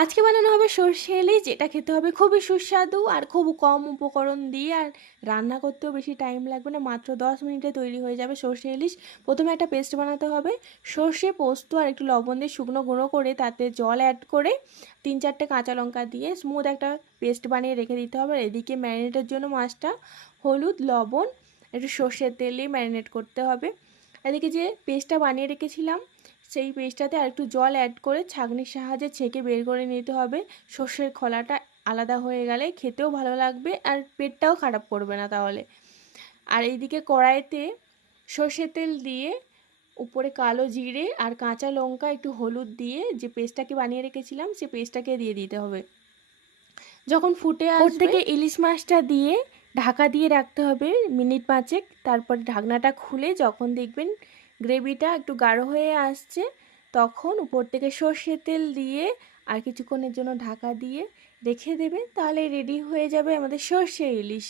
আজকে বানানো হবে সর্ষে ইলিশ, যেটা খেতে হবে খুবই সুস্বাদু আর খুব কম উপকরণ দিয়ে, আর রান্না করতেও বেশি টাইম লাগবে না, মাত্র 10 মিনিটে তৈরি হয়ে যাবে সর্ষে ইলিশ। প্রথমে একটা পেস্ট বানাতে হবে। সর্ষে, পোস্ত আর একটু লবণ দিয়ে শুকনো গুঁড়ো করে তাতে জল অ্যাড করে 3-4টে কাঁচা লঙ্কা দিয়ে স্মুথ একটা পেস্ট বানিয়ে রেখে দিতে হবে। আর এদিকে ম্যারিনেটের জন্য মাছটা হলুদ, লবণ, একটু সর্ষের তেল দিয়ে ম্যারিনেট করতে হবে। এদিকে যে পেস্টটা বানিয়ে রেখেছিলাম সেই পেস্টটাতে আর একটু জল অ্যাড করে ছাঁকনির সাহায্যে ছেঁকে বের করে নিতে হবে। সর্ষের খোলাটা আলাদা হয়ে গেলে খেতেও ভালো লাগবে আর পেটটাও খারাপ করবে না তাহলে। আর এইদিকে কড়াইতে সর্ষের তেল দিয়ে উপরে কালো জিরে আর কাঁচা লঙ্কা, একটু হলুদ দিয়ে যে পেস্টটাকে বানিয়ে রেখেছিলাম সেই পেস্টটাকে দিয়ে দিতে হবে। যখন ফুটে আসবে ওর থেকে ইলিশ মাছটা দিয়ে ঢাকা দিয়ে রাখতে হবে মিনিট 5। তারপর ঢাকনাটা খুলে যখন দেখবেন গ্রেভিটা একটু গাঢ় হয়ে আসছে, তখন উপর থেকে সর্ষের তেল দিয়ে আর কিছুক্ষণের জন্য ঢাকা দিয়ে রেখে দেবেন। তাহলে রেডি হয়ে যাবে আমাদের সর্ষে ইলিশ।